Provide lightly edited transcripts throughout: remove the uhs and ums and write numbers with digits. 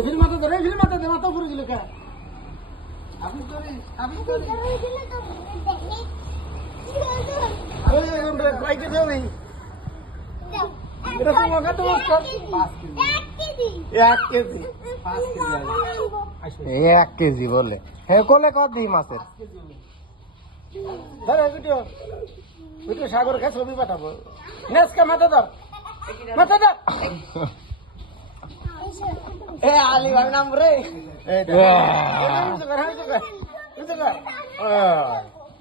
এই ফিল্ম মাথা ধরে ফিল্ম মাথা দে মাথা উপরে দিল কে আপনি করি আরে আমরা বাইকে যাও নেই এটা কোন কত বস্তা 1 কেজি 5 কেজি 1 কেজি বলে হে কোলে কত দিই মাছের ধরে ভিডিও ভিডিও সাগর কে ছবি পাঠাবো নেসকা মাথা ধর এ আলি ভাই নাম রে এই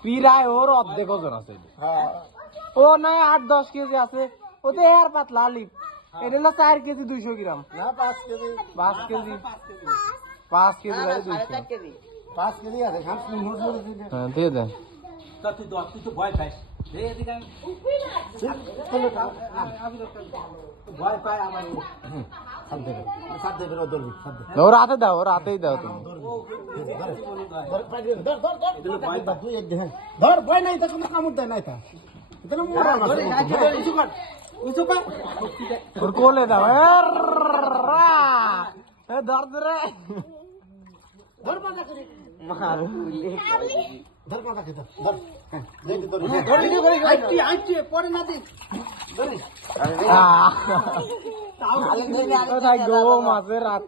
পিরায় ওর অর্ধেক ওজন আছে ও না 8-10 কেজি আছে ওতে আর পাতলা আলি এটা হলো 4 কেজি 200 গ্রাম না 5 কেজি 5 কেজি 5 কেজি 5 কেজি আছে খান মুড় মুড় দিন হ্যাঁ দিয়ে দেন তুই তো ভয় পাইস এদিকে ভয় পায় আমার সাত দেবে দৌড়বি সাত দে ওর হাতে দাও ওর হাতেই দাও তুমি ধর ভয় নাই তো কোনো কামড় দেয় নাই তা ওর কোলে দাও ধর ধরে ধর পাতা করে ধর পাতা করে ধর পরে না দিস গো মাছের রাত